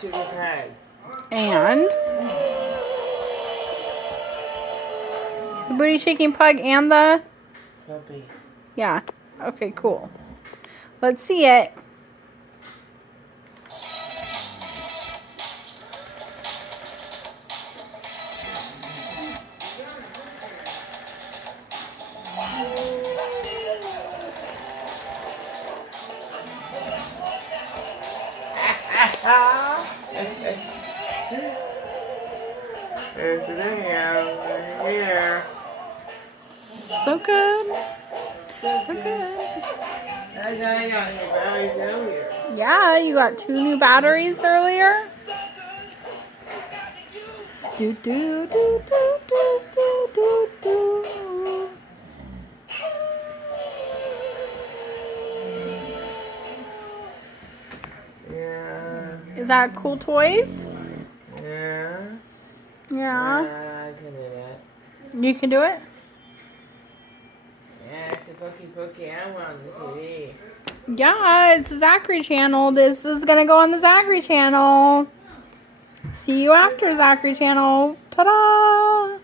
sugar pie. And the booty shaking pug and the... Puppy. Yeah. Okay, cool. Let's see it. There's the video right here. So good. So good. I got your batteries earlier. Yeah, you got 2 new batteries earlier. Do do do do do do do do. Yeah. Is that cool toys? Yeah. Yeah. I can do that. You can do it? Yeah, it's a pokey. I'm on the TV. Yeah, it's the Zachary channel. This is gonna go on the Zachary channel. See you after Zachary channel. Ta-da!